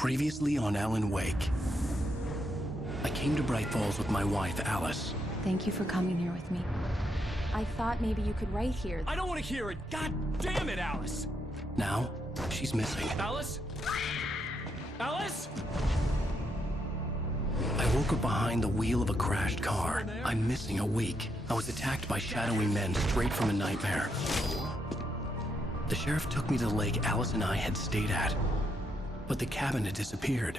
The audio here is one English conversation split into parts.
Previously on Alan Wake. I came to Bright Falls with my wife, Alice. Thank you for coming here with me. I thought maybe you could write here. I don't want to hear it! God damn it, Alice! Now, she's missing. Alice? Alice? I woke up behind the wheel of a crashed car. I'm missing a week. I was attacked by shadowy men straight from a nightmare. The sheriff took me to the lake Alice and I had stayed at. But the cabin had disappeared.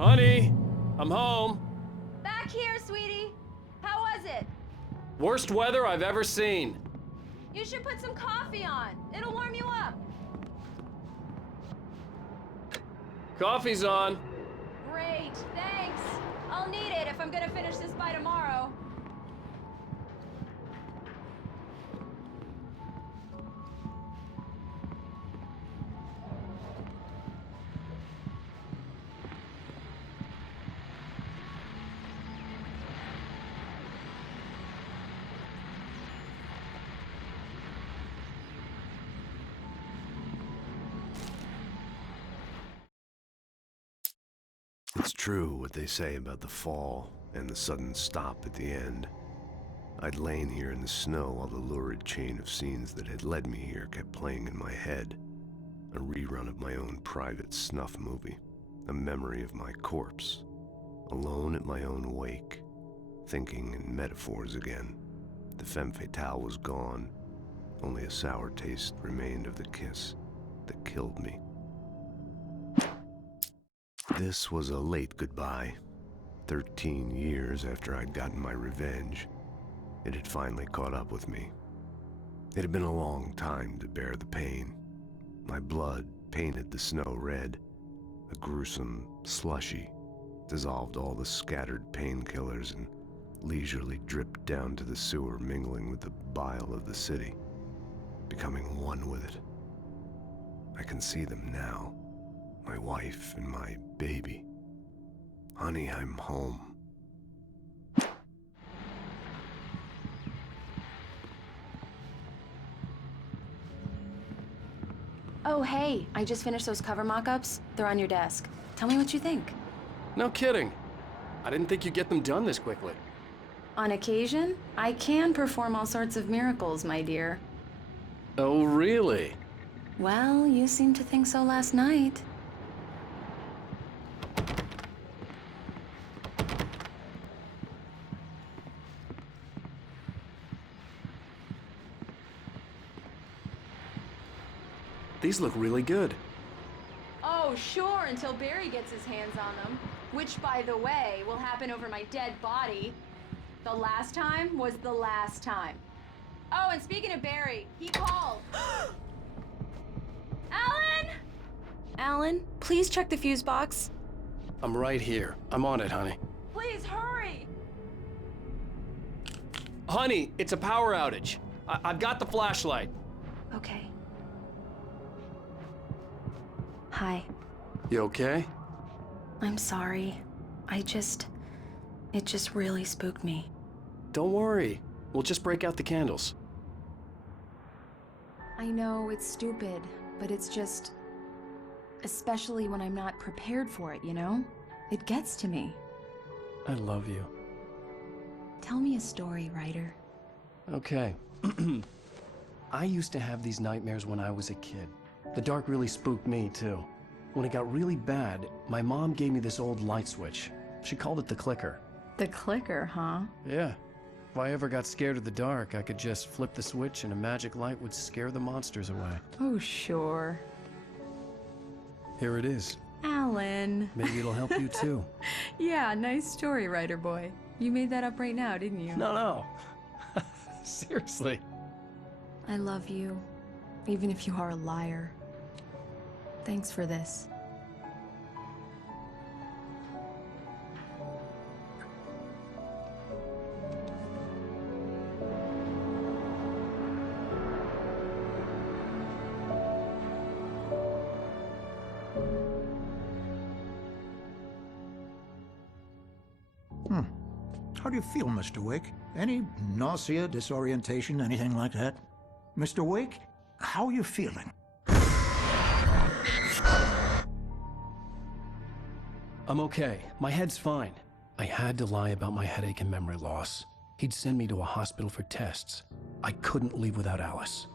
Honey, I'm home. Back here, sweetie. How was it? Worst weather I've ever seen. You should put some coffee on. It'll warm you up. Coffee's on. Great, thanks. I'll need it if I'm gonna finish this by tomorrow. It's true what they say about the fall and the sudden stop at the end. I'd lain here in the snow while the lurid chain of scenes that had led me here kept playing in my head. A rerun of my own private snuff movie. A memory of my corpse. Alone at my own wake. Thinking in metaphors again. The femme fatale was gone. Only a sour taste remained of the kiss that killed me. This was a late goodbye. 13 years after I'd gotten my revenge, it had finally caught up with me. It had been a long time to bear the pain. My blood painted the snow red. A gruesome slushy dissolved all the scattered painkillers and leisurely dripped down to the sewer, mingling with the bile of the city, becoming one with it. I can see them now. My wife and my baby. Honey, I'm home. Oh, hey, I just finished those cover mock-ups. They're on your desk. Tell me what you think. No kidding. I didn't think you'd get them done this quickly. On occasion, I can perform all sorts of miracles, my dear. Oh, really? Well, you seemed to think so last night. These look really good. Oh, sure, until Barry gets his hands on them. Which, by the way, will happen over my dead body. The last time was the last time. Oh, and speaking of Barry, he called. Alan! Alan, please check the fuse box. I'm right here. I'm on it, honey. Please, hurry! Honey, it's a power outage. I've got the flashlight. Okay. Hi. You okay? I'm sorry. It just really spooked me. Don't worry. We'll just break out the candles. I know it's stupid, but it's just... especially when I'm not prepared for it, you know? It gets to me. I love you. Tell me a story, writer. Okay. I used to have these nightmares when I was a kid. The dark really spooked me, too. When it got really bad, my mom gave me this old light switch. She called it the clicker. The clicker, huh? Yeah. If I ever got scared of the dark, I could just flip the switch and a magic light would scare the monsters away. Oh, sure. Here it is. Alan. Maybe it'll help you, too. Yeah, nice story, writer boy. You made that up right now, didn't you? No. Seriously. I love you, even if you are a liar. Thanks for this. How do you feel, Mr. Wake? Any nausea, disorientation, anything like that? Mr. Wake, how are you feeling? I'm okay. My head's fine. I had to lie about my headache and memory loss. He'd send me to a hospital for tests. I couldn't leave without Alice.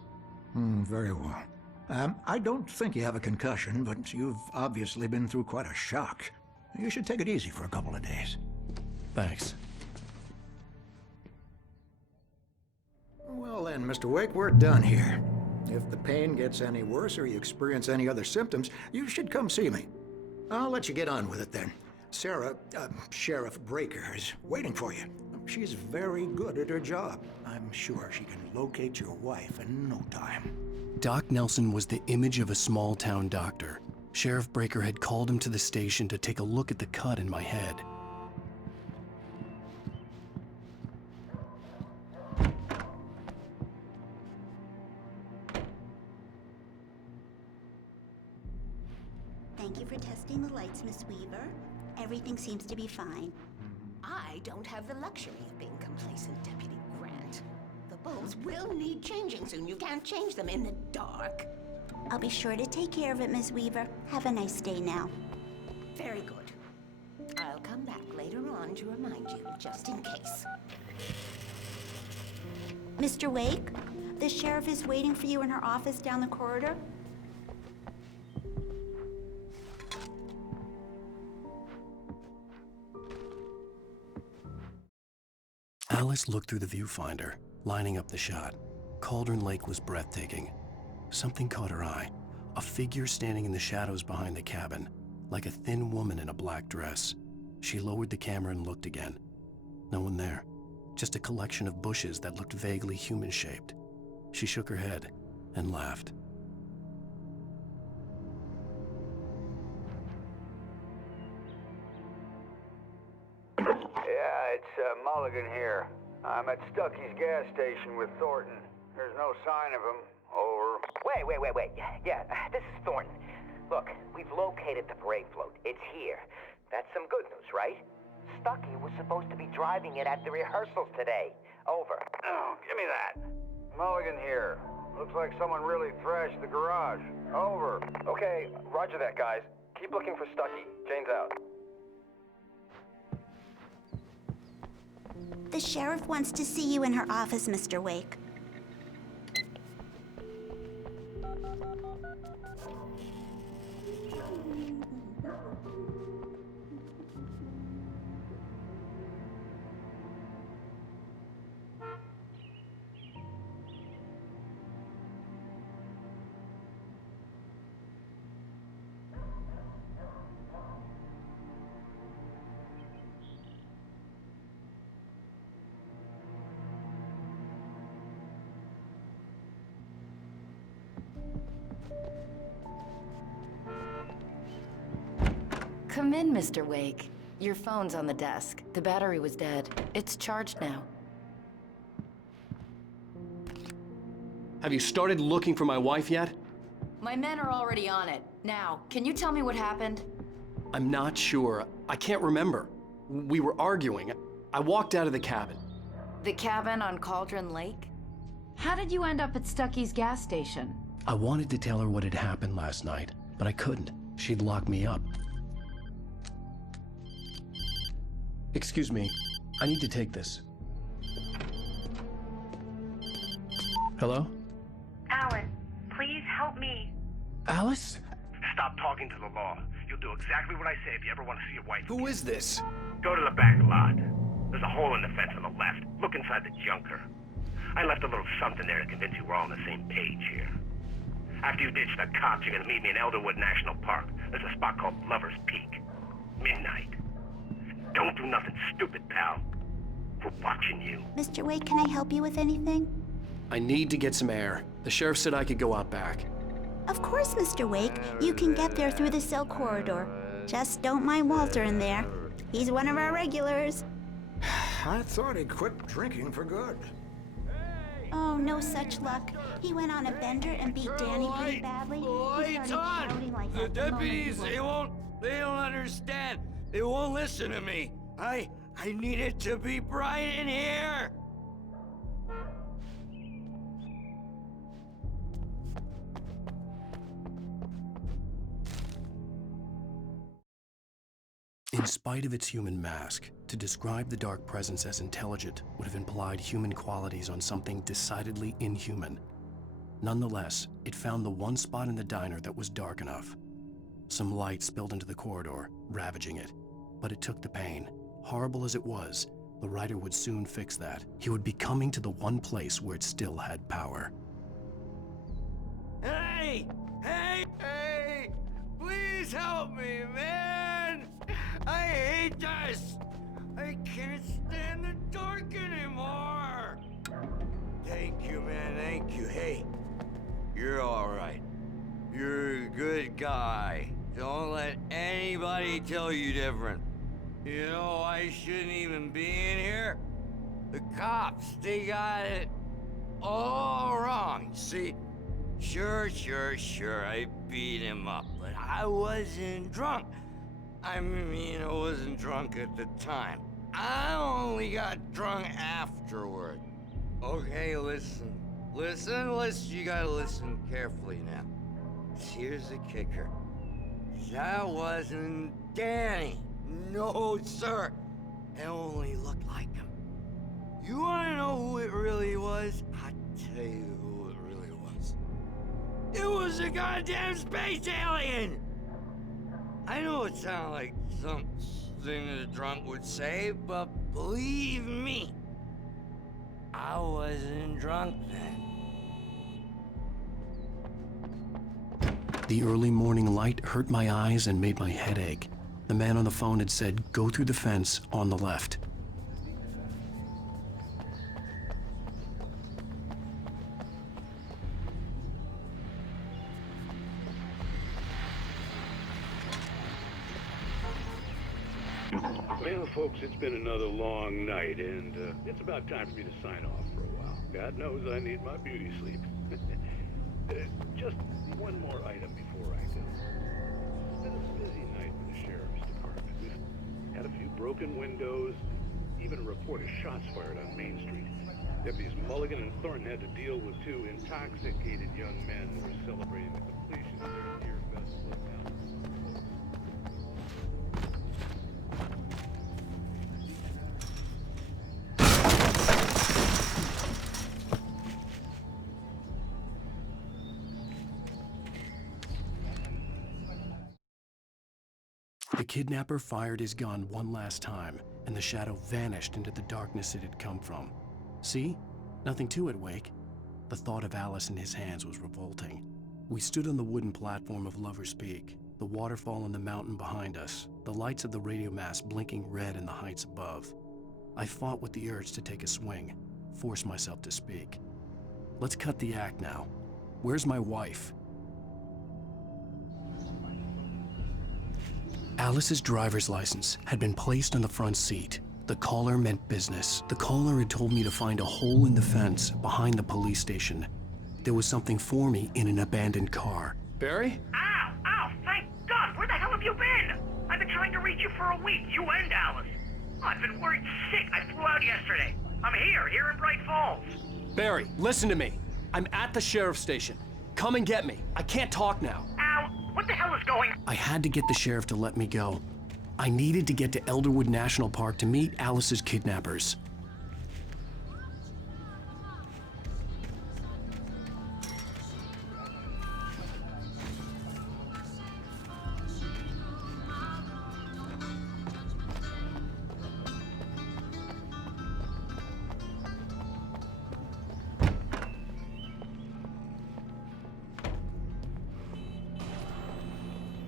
Very well. I don't think you have a concussion, but you've obviously been through quite a shock. You should take it easy for a couple of days. Thanks. Well then, Mr. Wake, we're done here. If the pain gets any worse or you experience any other symptoms, you should come see me. I'll let you get on with it then. Sarah, Sheriff Breaker, is waiting for you. She's very good at her job. I'm sure she can locate your wife in no time. Doc Nelson was the image of a small-town doctor. Sheriff Breaker had called him to the station to take a look at the cut in my head. Thank you for testing the lights, Miss Weaver. Everything seems to be fine. I don't have the luxury of being complacent, Deputy Grant. The bulbs will need changing soon. You can't change them in the dark. I'll be sure to take care of it, Miss Weaver. Have a nice day now. Very good. I'll come back later on to remind you, just in case. Mr. Wake, the sheriff is waiting for you in her office down the corridor. Alice looked through the viewfinder, lining up the shot. Cauldron Lake was breathtaking. Something caught her eye. A figure standing in the shadows behind the cabin, like a thin woman in a black dress. She lowered the camera and looked again. No one there. Just a collection of bushes that looked vaguely human-shaped. She shook her head and laughed. Yeah, it's Mulligan here. I'm at Stucky's gas station with Thornton. There's no sign of him. Over. Wait. Yeah, this is Thornton. Look, we've located the brake float. It's here. That's some good news, right? Stucky was supposed to be driving it at the rehearsals today. Over. Oh, give me that. Mulligan here. Looks like someone really thrashed the garage. Over. Okay, roger that, guys. Keep looking for Stucky. Jane's out. The sheriff wants to see you in her office, Mr. Wake. Come in, Mr. Wake. Your phone's on the desk. The battery was dead. It's charged now. Have you started looking for my wife yet? My men are already on it. Now, can you tell me what happened? I'm not sure. I can't remember. We were arguing. I walked out of the cabin. The cabin on Cauldron Lake? How did you end up at Stucky's gas station? I wanted to tell her what had happened last night, but I couldn't. She'd lock me up. Excuse me, I need to take this. Hello? Alan, please help me. Alice? Stop talking to the law. You'll do exactly what I say if you ever want to see your wife. Who is this? Go to the back lot. There's a hole in the fence on the left. Look inside the junker. I left a little something there to convince you we're all on the same page here. After you ditch the cops, you're gonna meet me in Elderwood National Park. There's a spot called Lover's Peak. Midnight. Don't do nothing stupid, pal. We're watching you. Mr. Wake, can I help you with anything? I need to get some air. The sheriff said I could go out back. Of course, Mr. Wake. You can get there through the cell corridor. Just don't mind Walter in there. He's one of our regulars. I thought he'd quit drinking for good. Oh, no such luck. He went on a bender and beat Danny pretty badly. He started shouting like The that deputies, they don't understand. They won't listen to me. I I need it to be bright in here! In spite of its human mask, to describe the dark presence as intelligent would have implied human qualities on something decidedly inhuman. Nonetheless, it found the one spot in the diner that was dark enough. Some light spilled into the corridor, ravaging it. But it took the pain. Horrible as it was, the writer would soon fix that. He would be coming to the one place where it still had power. Hey! Hey! Hey! Please help me, man! I hate this! I can't stand the dark anymore! Thank you, man, thank you. Hey, you're alright. You're a good guy. Don't let anybody tell you different. You know, I shouldn't even be in here. The cops, they got it all wrong. See, sure, I beat him up, but I wasn't drunk. I mean, I wasn't drunk at the time. I only got drunk afterward. Okay, listen, you gotta listen carefully now. Here's the kicker. That wasn't Danny. No, sir. It only looked like him. You wanna know who it really was? I'll tell you who it really was. It was a goddamn space alien! I know it sounded like something a drunk would say, but believe me, I wasn't drunk then. The early morning light hurt my eyes and made my head ache. The man on the phone had said, "Go through the fence on the left." Well, folks, it's been another long night, and it's about time for me to sign off for a while. God knows I need my beauty sleep. Just one more item before I go. It's been a busy night for the Sheriff's Department. We've had a few broken windows, even a report of shots fired on Main Street. Deputies Mulligan and Thornton had to deal with two intoxicated young men who were celebrating the completion of their year festival of health. The kidnapper fired his gun one last time, and the shadow vanished into the darkness it had come from. See? Nothing to it, Wake. The thought of Alice in his hands was revolting. We stood on the wooden platform of Lover's Peak, the waterfall and the mountain behind us, the lights of the radio mast blinking red in the heights above. I fought with the urge to take a swing, force myself to speak. Let's cut the act now. Where's my wife? Alice's driver's license had been placed on the front seat. The caller meant business. The caller had told me to find a hole in the fence behind the police station. There was something for me in an abandoned car. Barry? Ow! Thank God! Where the hell have you been? I've been trying to reach you for a week, you and Alice. Oh, I've been worried sick. I flew out yesterday. I'm here in Bright Falls. Barry, listen to me. I'm at the sheriff's station. Come and get me. I can't talk now. Ow! What the hell is going on? I had to get the sheriff to let me go. I needed to get to Elderwood National Park to meet Alice's kidnappers.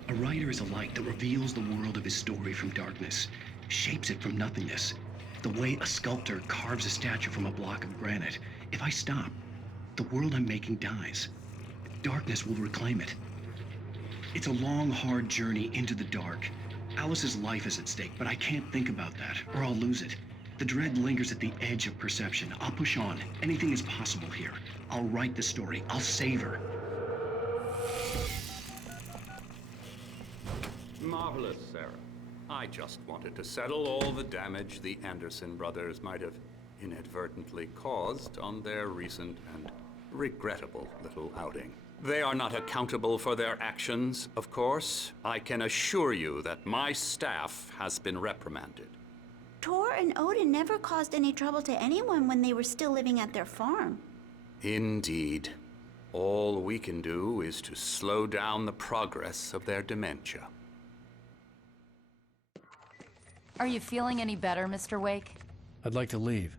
A writer is a light that reveals the world of his story from darkness, shapes it from nothingness. The way a sculptor carves a statue from a block of granite. If I stop, the world I'm making dies. Darkness will reclaim it. It's a long, hard journey into the dark. Alice's life is at stake, but I can't think about that, or I'll lose it. The dread lingers at the edge of perception. I'll push on. Anything is possible here. I'll write the story. I'll save her. Marvelous, Sarah. I just wanted to settle all the damage the Anderson brothers might have inadvertently caused on their recent and regrettable little outing. They are not accountable for their actions, of course. I can assure you that my staff has been reprimanded. Tor and Odin never caused any trouble to anyone when they were still living at their farm. Indeed. All we can do is to slow down the progress of their dementia. Are you feeling any better, Mr. Wake? I'd like to leave.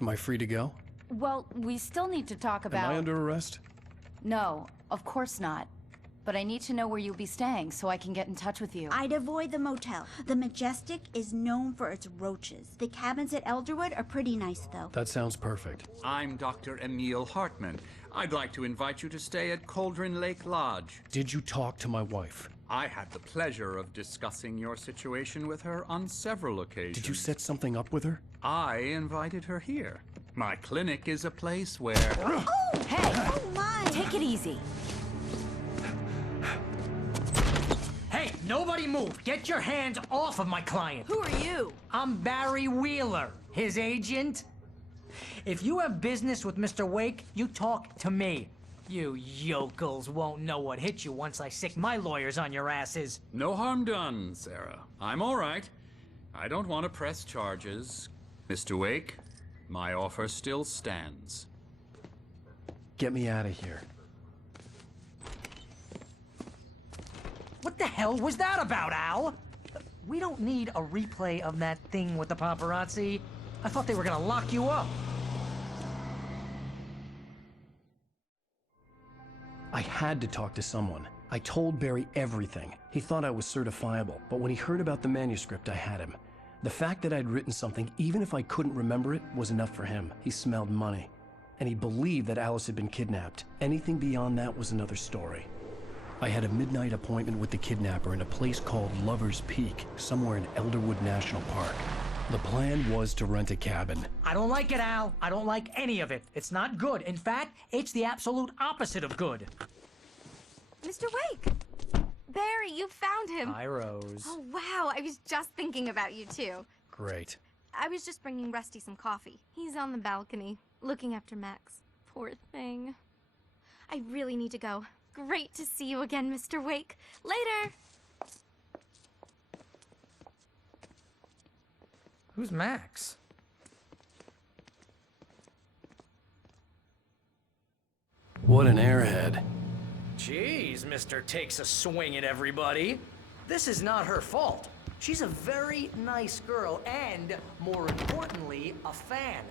Am I free to go? Well, we still need to talk about... Am I under arrest? No, of course not. But I need to know where you'll be staying so I can get in touch with you. I'd avoid the motel. The Majestic is known for its roaches. The cabins at Elderwood are pretty nice, though. That sounds perfect. I'm Dr. Emil Hartman. I'd like to invite you to stay at Cauldron Lake Lodge. Did you talk to my wife? I had the pleasure of discussing your situation with her on several occasions. Did you set something up with her? I invited her here. My clinic is a place where... Oh! Hey! Oh, my! Take it easy. Hey, nobody move! Get your hands off of my client! Who are you? I'm Barry Wheeler, his agent. If you have business with Mr. Wake, you talk to me. You yokels won't know what hit you once I sick my lawyers on your asses. No harm done, Sarah. I'm all right. I don't want to press charges. Mr. Wake, my offer still stands. Get me out of here. What the hell was that about, Al? We don't need a replay of that thing with the paparazzi. I thought they were gonna lock you up. I had to talk to someone. I told Barry everything. He thought I was certifiable, but when he heard about the manuscript, I had him. The fact that I'd written something, even if I couldn't remember it, was enough for him. He smelled money. And he believed that Alice had been kidnapped. Anything beyond that was another story. I had a midnight appointment with the kidnapper in a place called Lover's Peak, somewhere in Elderwood National Park. The plan was to rent a cabin. I don't like it, Al. I don't like any of it. It's not good. In fact, it's the absolute opposite of good. Mr. Wake! Barry, you found him. Hi, Rose. Oh, wow. I was just thinking about you, too. Great. I was just bringing Rusty some coffee. He's on the balcony, looking after Max. Poor thing. I really need to go. Great to see you again, Mr. Wake. Later! Who's Max? What an airhead. Jeez, Mr. Takes a swing at everybody. This is not her fault. She's a very nice girl and, more importantly, a fan.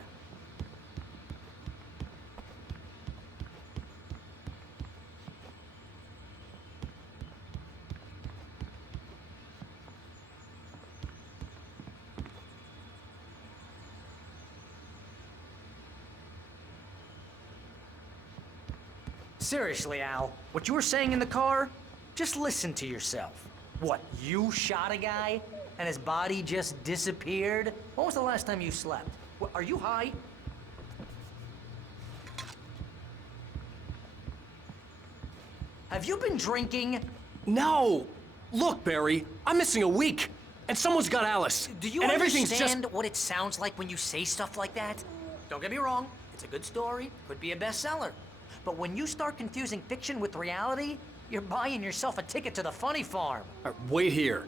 Seriously, Al, what you were saying in the car, just listen to yourself. What, you shot a guy and his body just disappeared? When was the last time you slept? What, are you high? Have you been drinking? No! Look, Barry, I'm missing a week, and someone's got Alice. Do you and understand what it sounds like when you say stuff like that? Don't get me wrong, it's a good story, could be a bestseller. But when you start confusing fiction with reality, you're buying yourself a ticket to the funny farm. Wait here.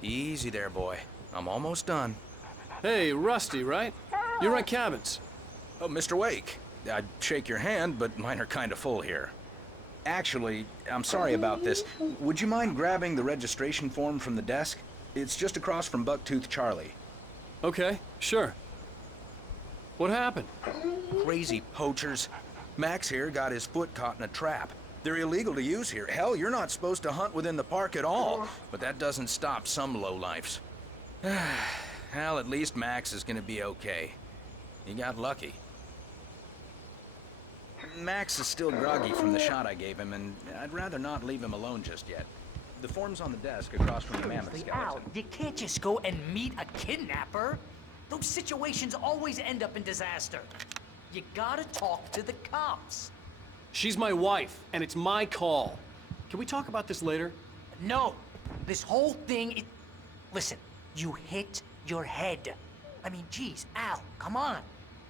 Easy there, boy. I'm almost done. Hey, Rusty, right? You rent cabins. Oh, Mr. Wake. I'd shake your hand, but mine are kind of full here. Actually, I'm sorry about this. Would you mind grabbing the registration form from the desk? It's just across from Bucktooth Charlie. Okay, sure. What happened? Crazy poachers. Max here got his foot caught in a trap. They're illegal to use here. Hell, you're not supposed to hunt within the park at all. But that doesn't stop some lowlifes. Well, at least Max is gonna be okay. He got lucky. Max is still groggy from the shot I gave him, and I'd rather not leave him alone just yet. The form's on the desk across from the mammoth skeleton. Al, you can't just go and meet a kidnapper. Those situations always end up in disaster. You gotta talk to the cops. She's my wife, and it's my call. Can we talk about this later? No. This whole thing, Listen, you hit your head. I mean, geez, Al, come on.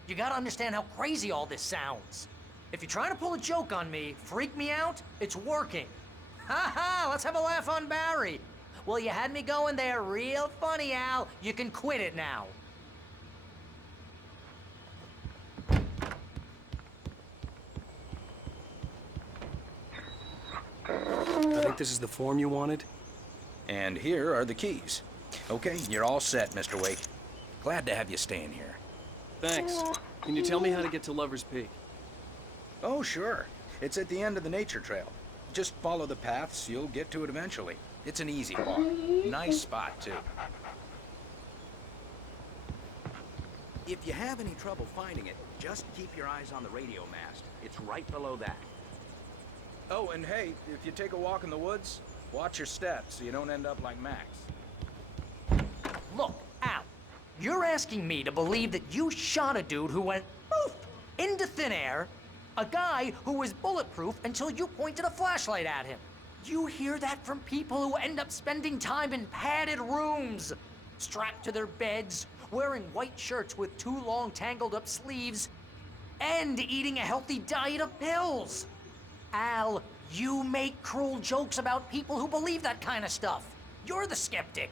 You gotta understand how crazy all this sounds. If you're trying to pull a joke on me, freak me out, it's working. Ha ha, let's have a laugh on Barry. Well, you had me going there real funny, Al. You can quit it now. I think this is the form you wanted. And here are the keys. Okay, you're all set, Mr. Wake. Glad to have you staying here. Thanks. Can you tell me how to get to Lover's Peak? Oh, sure. It's at the end of the nature trail. Just follow the paths, you'll get to it eventually. It's an easy walk. Nice spot, too. If you have any trouble finding it, just keep your eyes on the radio mast. It's right below that. Oh, and hey, if you take a walk in the woods, watch your steps so you don't end up like Max. Look, Al, you're asking me to believe that you shot a dude who went poof into thin air, a guy who was bulletproof until you pointed a flashlight at him. You hear that from people who end up spending time in padded rooms, strapped to their beds, wearing white shirts with too long tangled up sleeves, and eating a healthy diet of pills. Al, you make cruel jokes about people who believe that kind of stuff. You're the skeptic.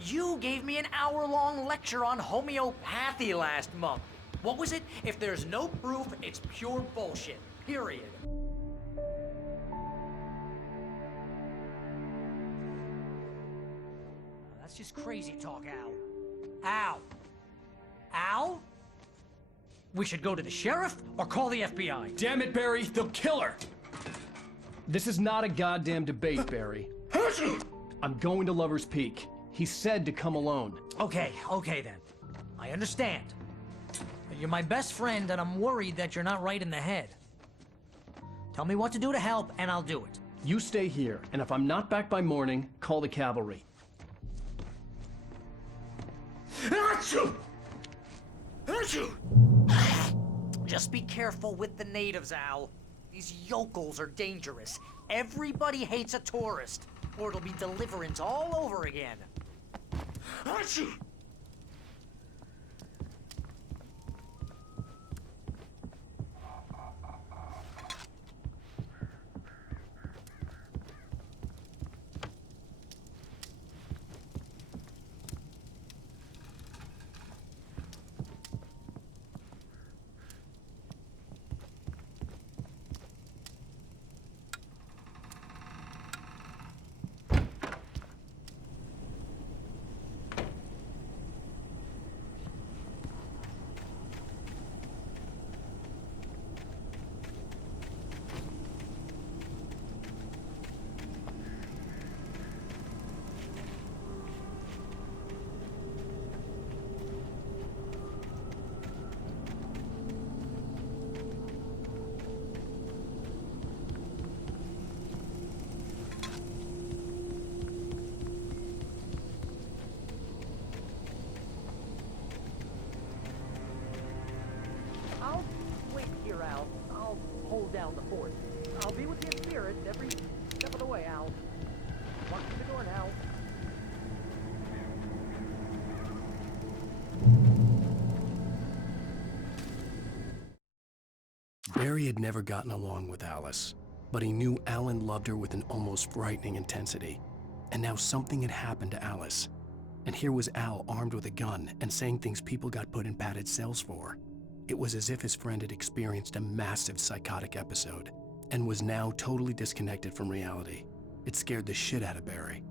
You gave me an hour-long lecture on homeopathy last month. What was it? If there's no proof, it's pure bullshit. Period. That's just crazy talk, Al. Al? Al? We should go to the sheriff or call the FBI. Damn it, Barry, they'll kill her! This is not a goddamn debate, Barry. I'm going to Lover's Peak. He said to come alone. Okay then. I understand. You're my best friend, and I'm worried that you're not right in the head. Tell me what to do to help, and I'll do it. You stay here, and if I'm not back by morning, call the cavalry. Achoo! Achoo! Just be careful with the natives, Al. These yokels are dangerous. Everybody hates a tourist, or it'll be Deliverance all over again. Achoo! I'll wait here, Al. I'll hold down the fort. I'll be with you in spirit every step of the way, Al. Walk through the door now. Barry had never gotten along with Alice, but he knew Alan loved her with an almost frightening intensity. And now something had happened to Alice. And here was Al armed with a gun and saying things people got put in padded cells for. It was as if his friend had experienced a massive psychotic episode and was now totally disconnected from reality. It scared the shit out of Barry.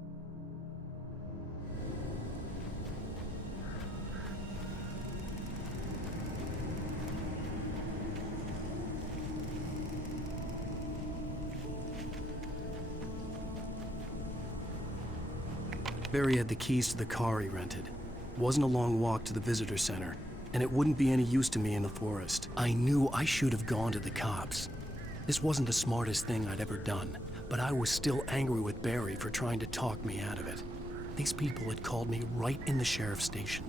Barry had the keys to the car he rented. It wasn't a long walk to the visitor center, and it wouldn't be any use to me in the forest. I knew I should have gone to the cops. This wasn't the smartest thing I'd ever done, but I was still angry with Barry for trying to talk me out of it. These people had called me right in the sheriff's station.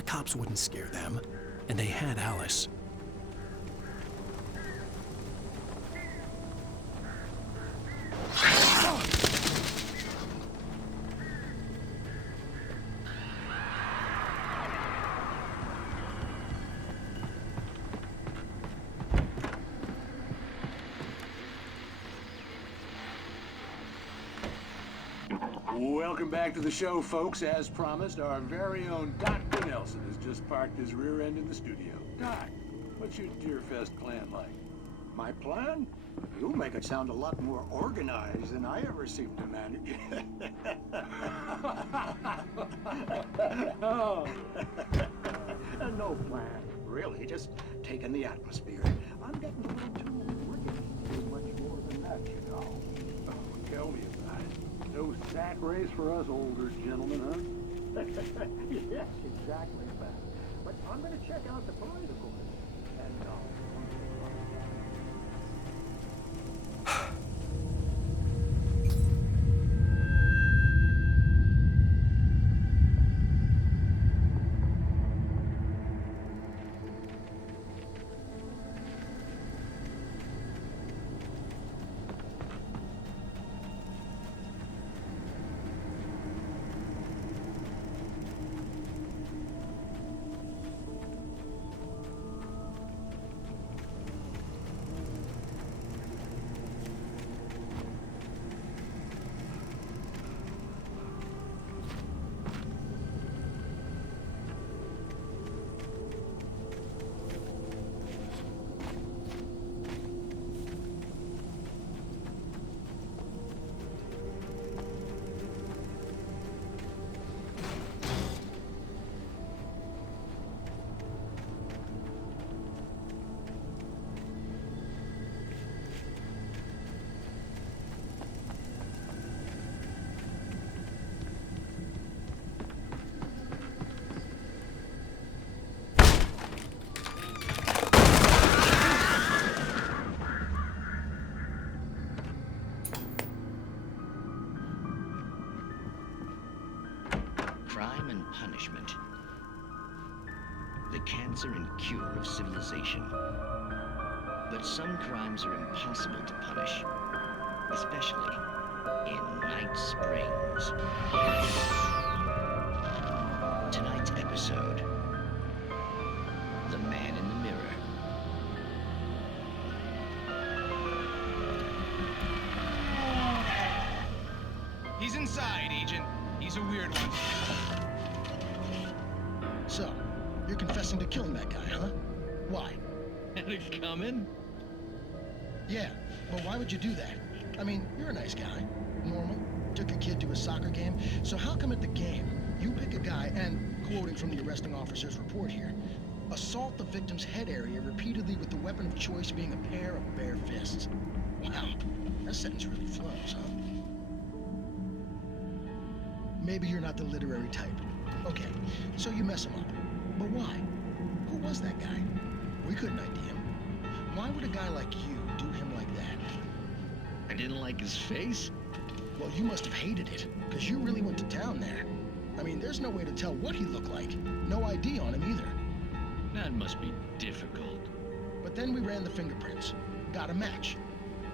The cops wouldn't scare them, and they had Alice. Welcome back to the show, folks. As promised, our very own Dr. Nelson has just parked his rear end in the studio. Doc, what's your Deerfest plan like? My plan? You make it sound a lot more organized than I ever seem to manage. Oh. No plan, really. Just taking the atmosphere. I'm getting a little too rickety. Too much more than that, you know. Oh, tell me about it. No sack race for us older gentlemen, huh? Yes, exactly that. But I'm going to check out the parade, of course. And, Crime and punishment. The cancer and cure of civilization. But some crimes are impossible to punish, especially in Night Springs. Tonight's episode, The Man in the Mirror. He's inside, Agent. He's a weird one. So, you're confessing to killing that guy, huh? Why? Had it coming? Yeah, but why would you do that? I mean, you're a nice guy. Normal. Took a kid to a soccer game. So how come at the game, you pick a guy and, quoting from the arresting officer's report here, assault the victim's head area repeatedly with the weapon of choice being a pair of bare fists? Wow, that sentence really flows, huh? Maybe you're not the literary type. Okay, so you mess him up. But why? Who was that guy? We couldn't ID him. Why would a guy like you do him like that? I didn't like his face? Well, you must have hated it, because you really went to town there. I mean, there's no way to tell what he looked like. No ID on him either. That must be difficult. But then we ran the fingerprints. Got a match.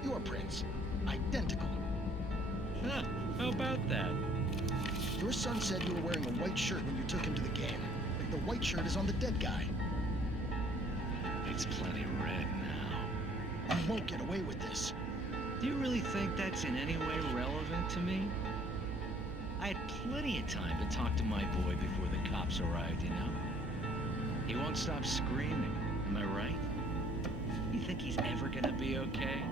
Your prints. Identical. Huh, how about that? Your son said you were wearing a white shirt when you took him to the game. The white shirt is on the dead guy. It's plenty red now. You won't get away with this. Do you really think that's in any way relevant to me? I had plenty of time to talk to my boy before the cops arrived, you know? He won't stop screaming, am I right? You think he's ever gonna be okay?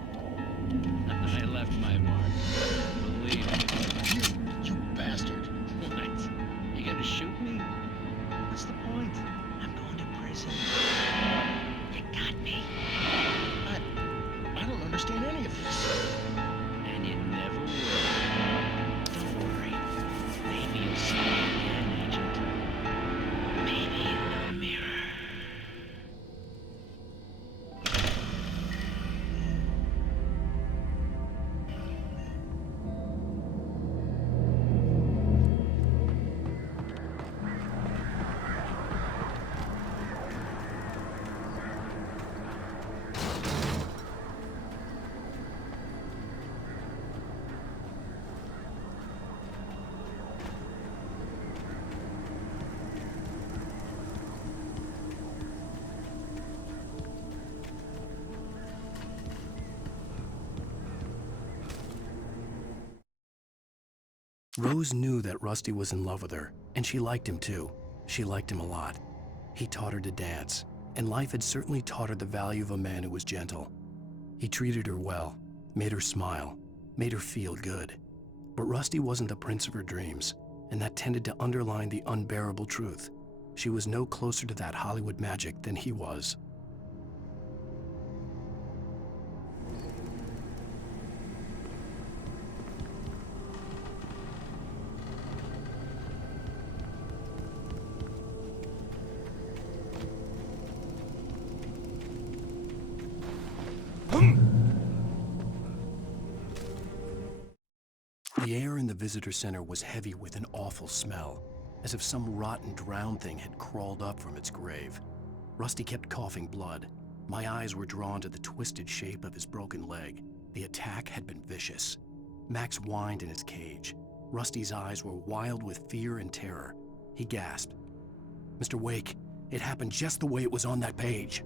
I left my mark. Believe me. You bastard. What? You gonna shoot me? What's the point? I'm going to prison. You got me. I don't understand any of this. And you never will. Don't worry. Maybe you'll see me again, Agent. Maybe in the mirror. Rose knew that Rusty was in love with her, and she liked him too. She liked him a lot. He taught her to dance, and life had certainly taught her the value of a man who was gentle. He treated her well, made her smile, made her feel good. But Rusty wasn't the prince of her dreams, and that tended to underline the unbearable truth. She was no closer to that Hollywood magic than he was. The air in the visitor center was heavy with an awful smell, as if some rotten drowned thing had crawled up from its grave. Rusty kept coughing blood. My eyes were drawn to the twisted shape of his broken leg. The attack had been vicious. Max whined in his cage. Rusty's eyes were wild with fear and terror. He gasped. "Mr. Wake, it happened just the way it was on that page."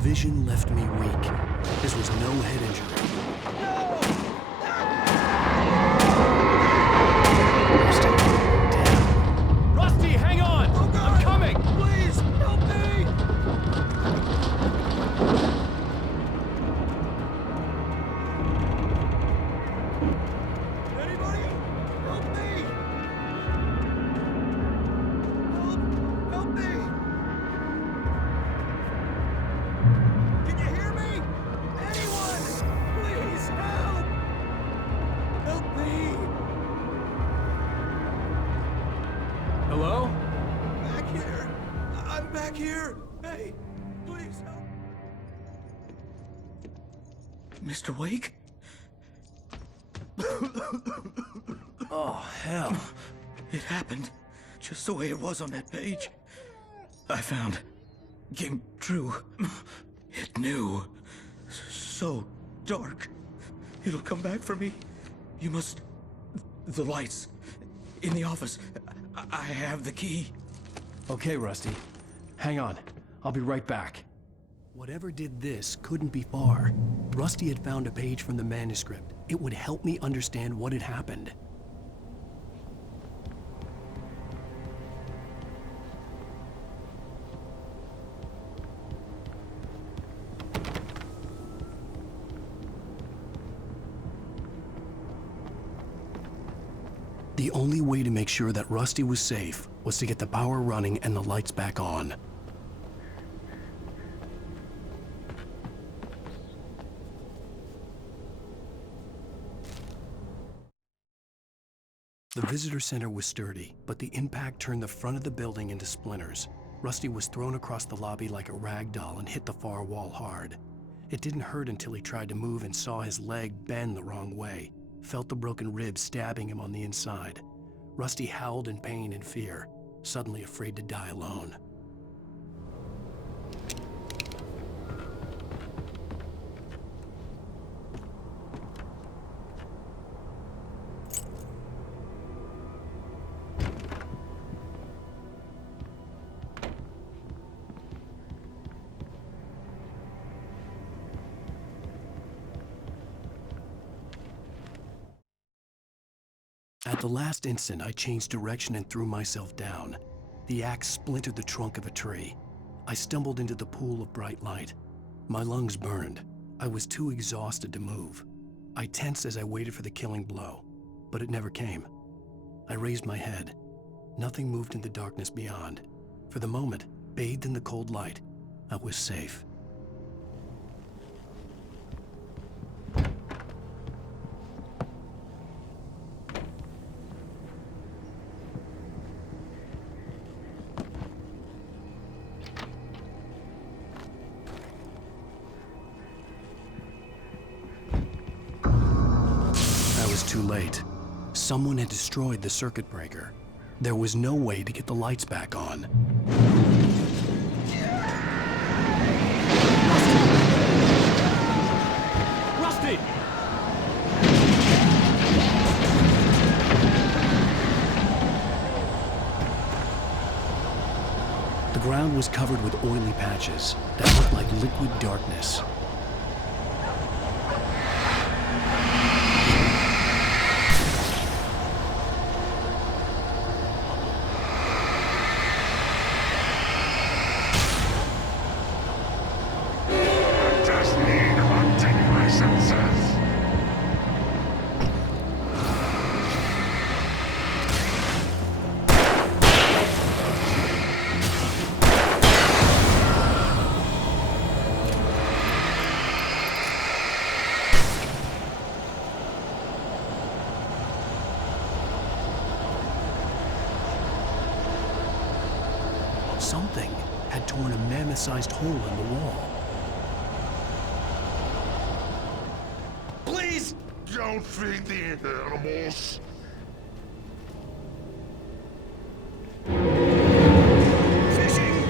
Vision left me weak. This was no head injury. Rusty, damn. Rusty, hang on! Oh, God. I'm coming! Please, help me! Anybody? Help me! Help me! Can you hear me? Anyone? Please help! Help me! Hello? Back here. I'm back here. Hey, please help. Mr. Wake? Oh, hell. It happened just the way it was on that page. I found. Came true. It knew. So dark. It'll come back for me. You must... The lights. In the office. I have the key. Okay, Rusty. Hang on. I'll be right back. Whatever did this couldn't be far. Rusty had found a page from the manuscript. It would help me understand what had happened. The only way to make sure that Rusty was safe was to get the power running and the lights back on. The visitor center was sturdy, but the impact turned the front of the building into splinters. Rusty was thrown across the lobby like a rag doll and hit the far wall hard. It didn't hurt until he tried to move and saw his leg bend the wrong way. Felt the broken ribs stabbing him on the inside. Rusty howled in pain and fear, suddenly afraid to die alone. At the last instant, I changed direction and threw myself down. The axe splintered the trunk of a tree. I stumbled into the pool of bright light. My lungs burned. I was too exhausted to move. I tensed as I waited for the killing blow, but it never came. I raised my head. Nothing moved in the darkness beyond. For the moment, bathed in the cold light, I was safe. Too late. Someone had destroyed the circuit breaker. There was no way to get the lights back on. Rusty! was covered with oily patches that looked like liquid darkness. Something had torn a mammoth-sized hole in the wall. Please don't feed the animals. Fishing!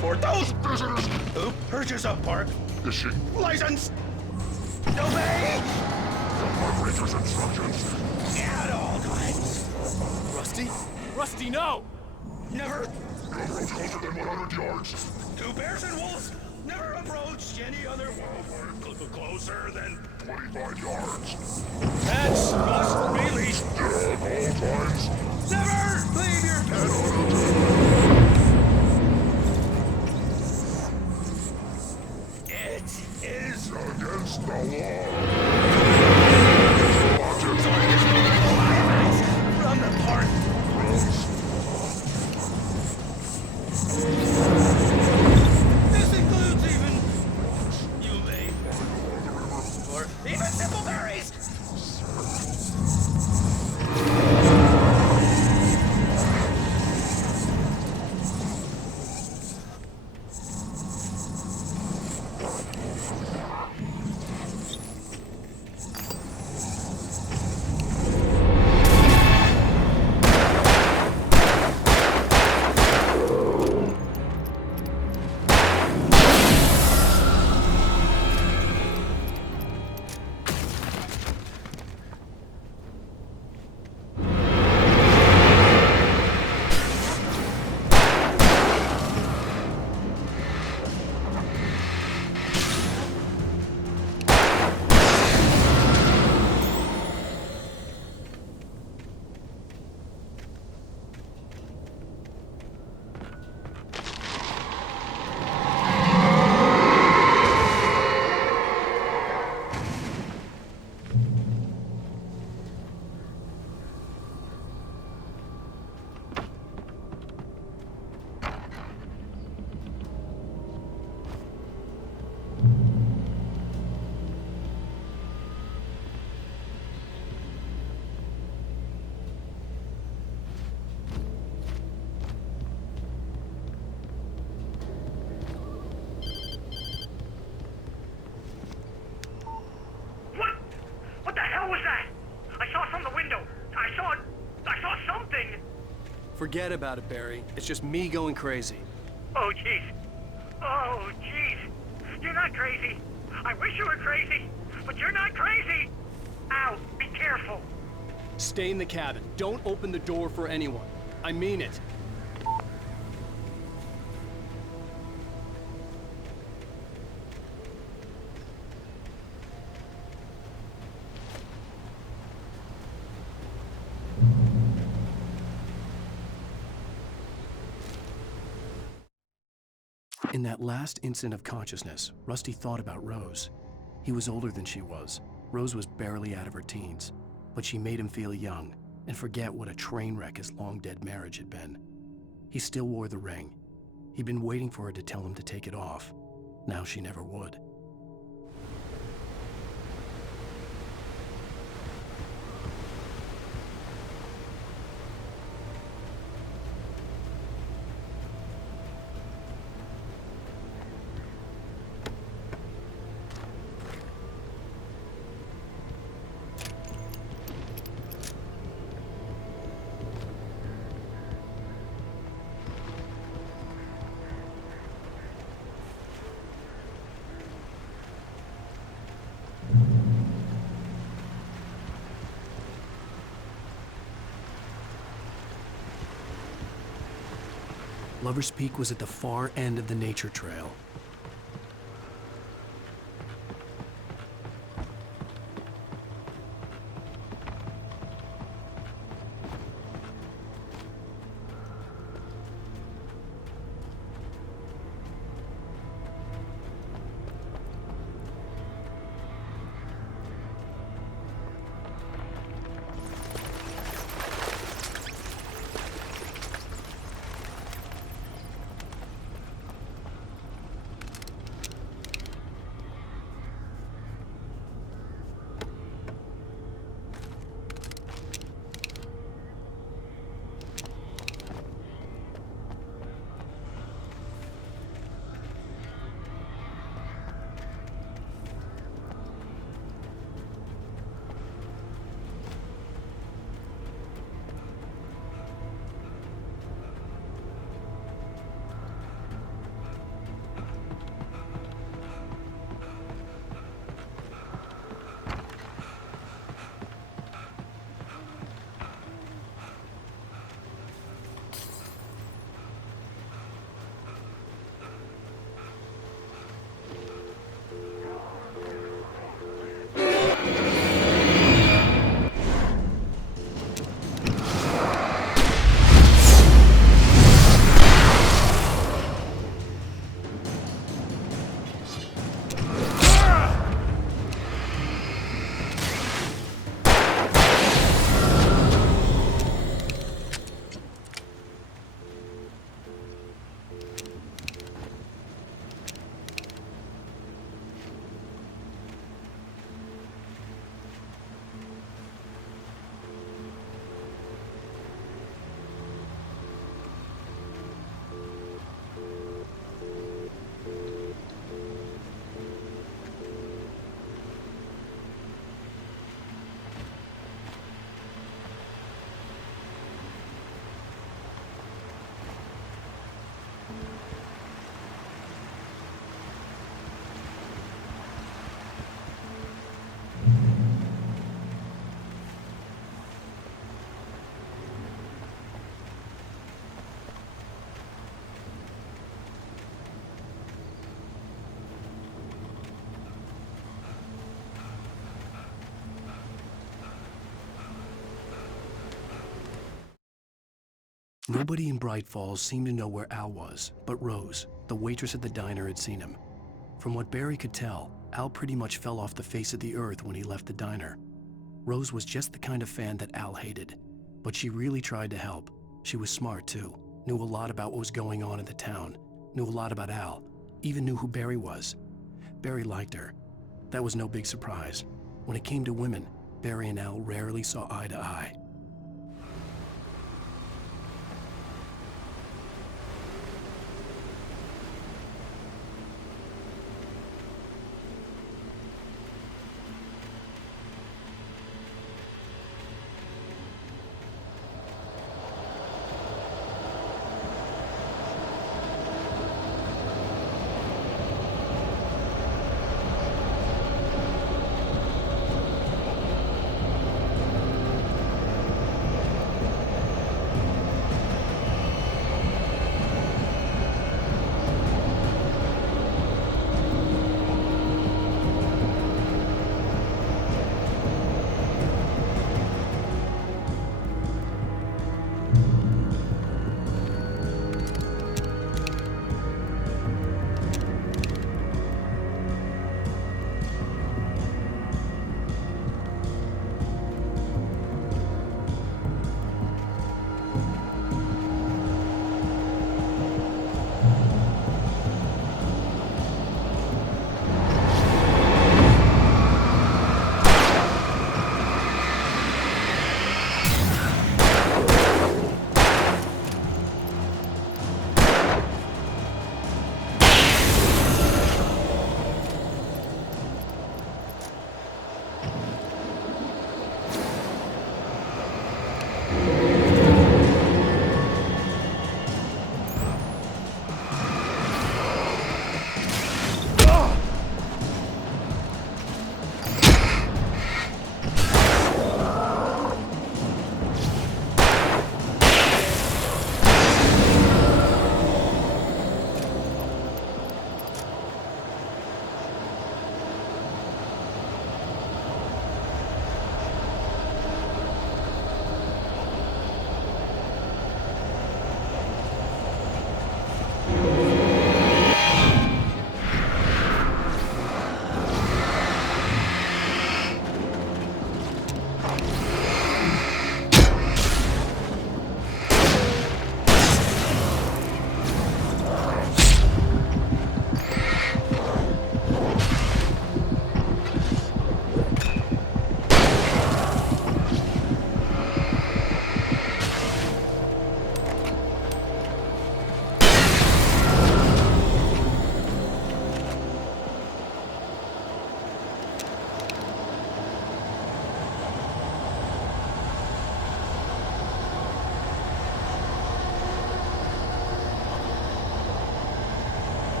For those visitors who purchase a park fishing license, obey the park ranger's instructions at all times. Rusty? Rusty, no! Never approach closer than 100 yards. to bears and wolves. Never approach any other wildlife closer than 25 yards. Pets must be leashed. At all times. Never leave your pet It is against the law. From the park. This includes even you may or even simple berries. What the hell was that? I saw from the window. I saw something. Forget about it, Barry. It's just me going crazy. Oh, jeez. Oh, jeez. You're not crazy. I wish you were crazy, but you're not crazy. Ow, be careful. Stay in the cabin. Don't open the door for anyone. I mean it. In that last instant of consciousness, Rusty thought about Rose. He was older than she was. Rose was barely out of her teens, but she made him feel young and forget what a train wreck his long-dead marriage had been. He still wore the ring. He'd been waiting for her to tell him to take it off. Now she never would. Lover's Peak was at the far end of the nature trail. Nobody in Bright Falls seemed to know where Al was, but Rose, the waitress at the diner, had seen him. From what Barry could tell, Al pretty much fell off the face of the earth when he left the diner. Rose was just the kind of fan that Al hated, but she really tried to help. She was smart too, knew a lot about what was going on in the town, knew a lot about Al, even knew who Barry was. Barry liked her. That was no big surprise. When it came to women, Barry and Al rarely saw eye to eye.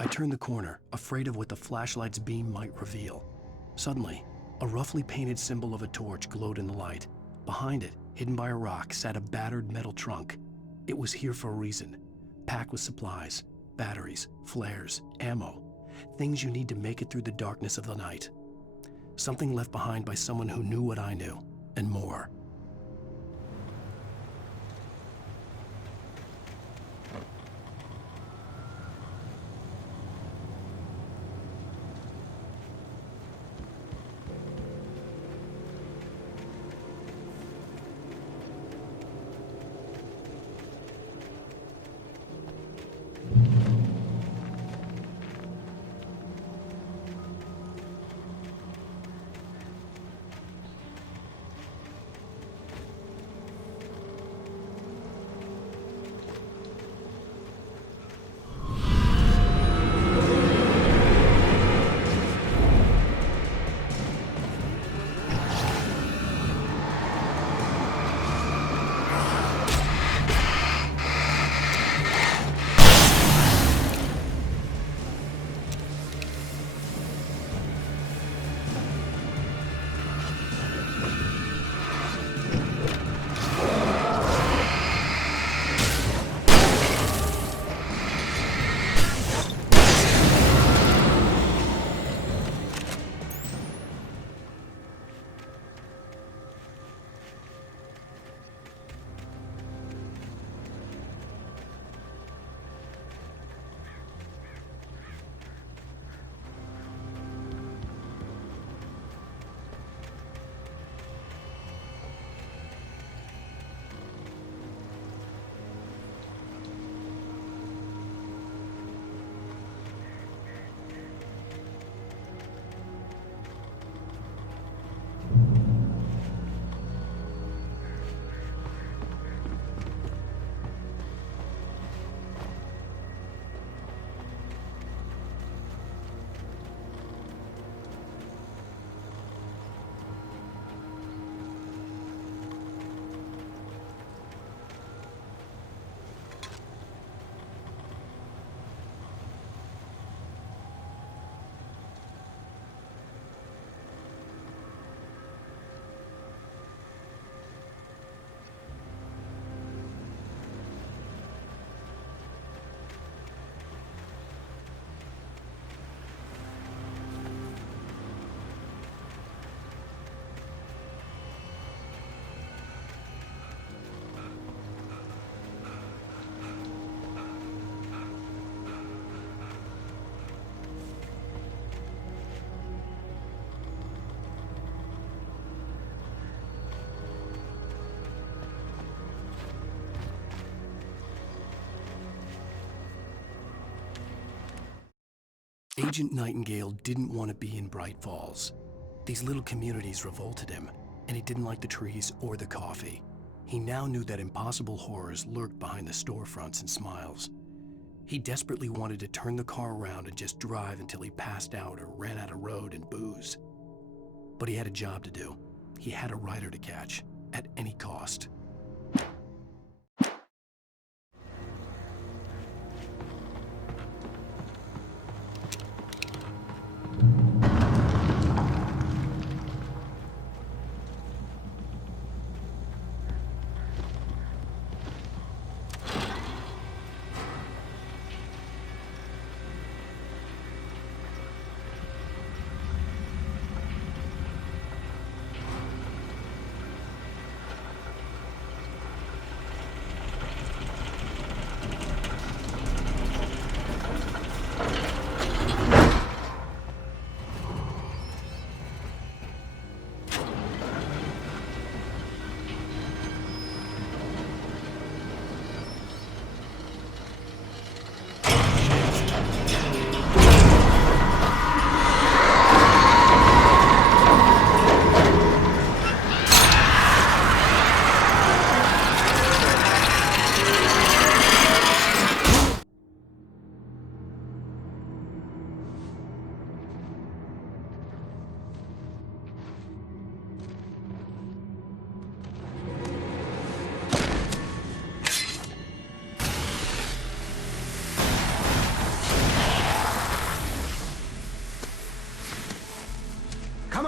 I turned the corner, afraid of what the flashlight's beam might reveal. Suddenly, a roughly painted symbol of a torch glowed in the light. Behind it, hidden by a rock, sat a battered metal trunk. It was here for a reason, packed with supplies, batteries, flares, ammo, things you need to make it through the darkness of the night. Something left behind by someone who knew what I knew, and more. Agent Nightingale didn't want to be in Bright Falls. These little communities revolted him, and he didn't like the trees or the coffee. He now knew that impossible horrors lurked behind the storefronts and smiles. He desperately wanted to turn the car around and just drive until he passed out or ran out of road and booze. But he had a job to do. He had a rider to catch, at any cost.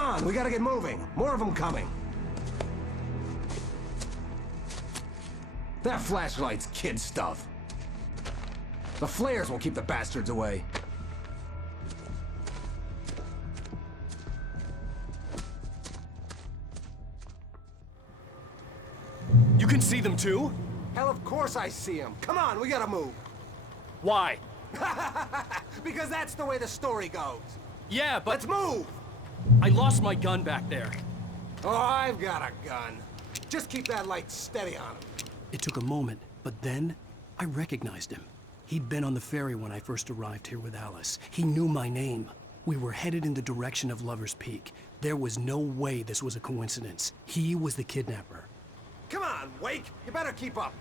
on, we gotta get moving. More of them coming. That flashlight's kid stuff. The flares will keep the bastards away. You can see them too? Hell, of course I see them. Come on, we gotta move. Why? Because that's the way the story goes. Yeah, but... Let's move! I lost my gun back there. Oh, I've got a gun. Just keep that light steady on him. It took a moment, but then I recognized him. He'd been on the ferry when I first arrived here with Alice. He knew my name. We were headed in the direction of Lover's Peak. There was no way this was a coincidence. He was the kidnapper. Come on, Wake! You better keep up.